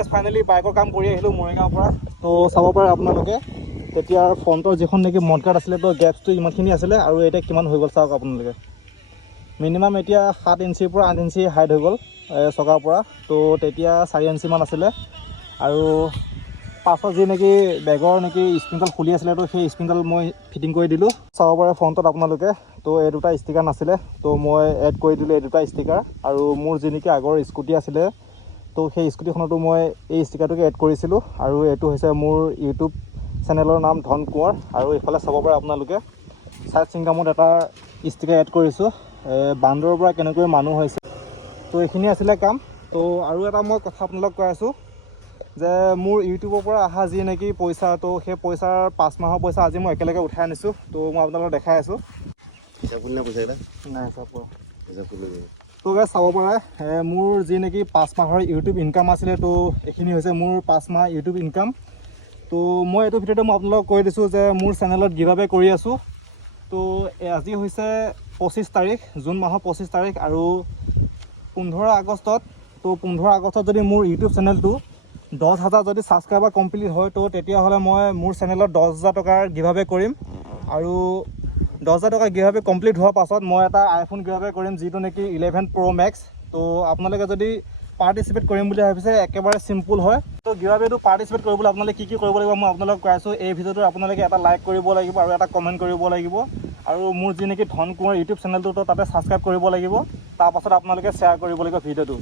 Guys finally বাইকৰ কাম কৰি আহিলোঁ মৰিগাঁৱৰ পৰা। তো চাব পাৰে আপোনালোকে তেতিয়া ফ্ৰণ্টৰ যিখন নেকি মডগাৰ্ড আছিলে তো গেপছটো ইমানখিনি আছিলে আৰু এতিয়া কিমান হৈ গ'ল চাওক আপোনালোকে। মিনিমাম এতিয়া 7 ইঞ্চিৰ পৰা 8 ইঞ্চি হাইট হৈ গ'ল চকাৰ পৰা। তো তেতিয়া 4 ইঞ্চিমান আছিলে আৰু পাছত যি নেকি বেগৰ নেকি স্প্ৰিংডাল খুলি আছিলে তো সেই স্প্ৰিংডাল মই ফিটিং কৰি দিলোঁ। চাব পাৰে ফ্ৰণ্টত আপোনালোকে। তো এই দুটা ষ্টিকাৰ নাছিলে তো মই এড কৰি দিলোঁ এই দুটা ষ্টিকাৰ। আৰু মোৰ যি নেকি আগৰ স্কুটি আছিলে তো সেই স্কুটিখনতো মই এই ষ্টিকাৰটোকে এড কৰিছিলোঁ। আৰু এইটো হৈছে মোৰ ইউটিউব চেনেলৰ নাম ধন কোঁৱৰ। আৰু এইফালে চাব পাৰে আপোনালোকে ছাইড চিংগামত এটা ষ্টিকাৰ এড কৰিছোঁ বান্দৰৰ পৰা কেনেকৈ মানুহ হৈছে। তো এইখিনি আছিলে কাম। তো আৰু এটা মই কথা আপোনালোকক কৈ আছোঁ যে মোৰ ইউটিউবৰ পৰা অহা যি নেকি পইচা তো সেই পইচাৰ 5 মাহৰ পইচা আজি মই একেলগে উঠাই আনিছোঁ। তো মই আপোনালোকক দেখাই আছোঁ। নাই চাব তো গাইজ চাব পাৰে মোৰ যি নেকি 5 মাহৰ ইউটিউব ইনকাম আছিলে তো এইখিনি হৈছে মোৰ 5 মাহ ইউটিউব ইনকাম। তো মই এইটো ভিডিঅ'তে মই আপোনালোকক কৈ দিছোঁ যে মোৰ চেনেলত গিভআৱে কৰি আছোঁ। তো আজি হৈছে 25 তাৰিখ জুন মাহৰ 25 তাৰিখ আৰু 15 আগষ্টত তো 15 আগষ্টত যদি মোৰ ইউটিউব চেনেলটো 10,000 যদি ছাবস্ক্ৰাইবাৰ কমপ্লিট হয় তো তেতিয়াহ'লে মই মোৰ চেনেলত 10,000 টকাৰ গিভআৱে কৰিম। আৰু 10,000 টকা গিভআৱে কমপ্লিট হোৱাৰ পাছত মই এটা আইফোন গিভআৱে কৰিম যিটো নেকি 11 Pro Max। তো আপোনালোকে যদি পাৰ্টিচিপেট কৰিম বুলি ভাবিছে একেবাৰে চিম্পুল হয়। তো গিভআৱেটো পাৰ্টিচিপেট কৰিবলৈ আপোনালোকে কি কৰিব লাগিব মই আপোনালোকক কৈ আছোঁ। এই ভিডিঅ'টো আপোনালোকে এটা লাইক কৰিব লাগিব আৰু এটা কমেণ্ট কৰিব লাগিব আৰু মোৰ যি নেকি ধন কোঁৱৰ ইউটিউব চেনেলটো তো তাতে ছাবস্ক্ৰাইব কৰিব লাগিব। তাৰপাছত আপোনালোকে শ্বেয়াৰ কৰিব লাগিব ভিডিঅ'টো।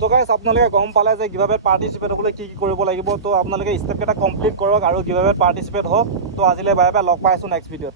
তো গাইজ আপোনালোকে গম পালে যে গিভআৱেত পাৰ্টিচিপেট হ'বলৈ কি কৰিব লাগিব। তো আপোনালোকে ষ্টেপকেইটা কমপ্লিট কৰক আৰু গিভআৱেত পাৰ্টিচিপেট হওক। তো আজিলৈ বাই বাই, লগ পাইছোঁ নেক্সট ভিডিঅ'ত।